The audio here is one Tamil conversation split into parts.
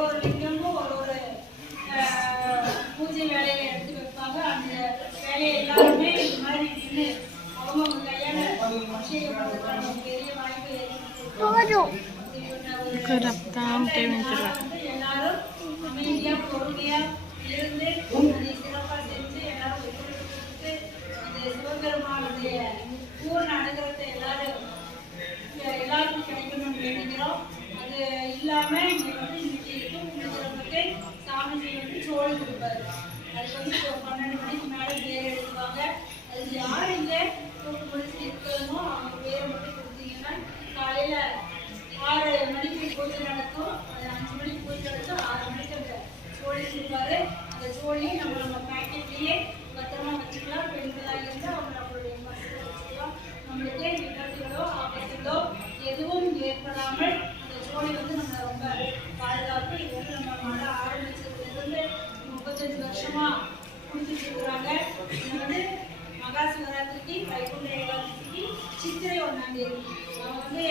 ஒரு லிங்கமும் ஒரு பூஜை வேலையை எடுத்து வைப்பாங்க. அந்த வேலையை எல்லாருமே இந்த மாதிரி நின்று அவங்க கையால பெரிய வாய்ப்பு எல்லாரும் அமைதியா பொறுமையா இருந்து அதை சிறப்பா செஞ்சு எல்லாரும் ஒத்துழைப்பு அந்த சிவபெருமானுடைய பூர்ண அனுகிரகத்தை எல்லாருக்கும் கிடைக்கணும்னு நினைக்கிறோம். அது இல்லாம இங்க வந்து இன்னைக்கு இருக்கும் சாமிஜி வந்து சோழ கொடுப்பாரு. அது வந்து 12 மணிக்கு மேல பேர் எடுப்பாங்க. அது யார் இங்க கூட்டு முடிச்சு இருக்கணுமோ அவங்க பேரை மட்டும் கொடுத்தீங்கன்னா காலையில 6 மணிக்கு பூஜை நடக்கும். அது 5 மணிக்கு பூஜை நடக்கும். 6 மணிக்கு அந்த சோழி கொடுப்பாரு. அந்த சோழியை நம்ம பேக்கெட்லயே பத்திரமா வச்சுக்கலாம். பெண்களாக இருந்தால் அவங்க நம்மளுடைய மனசுல வச்சுக்கலாம். நம்மளுக்கு விபத்துகளோ ஆபத்துகளோ எதுவும் ஏற்படாமல் அந்த சோழி வந்து நம்ம ரொம்ப பாதுகாப்பு. இது வந்து நம்ம மழை ஆரம்பிச்சதுலேருந்து 35 வருஷமா கொடுத்துட்டு இருக்கிறாங்க. இது வந்து மகா சிவராத்திரிக்கு வைகுண்ட ஏகாதசிக்கு சித்திரை 1ஆம் தேதி அவங்க வந்து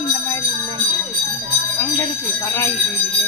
இந்த மாதிரி இல்லைங்க. அங்க இருக்கு வராய் கோயிலே.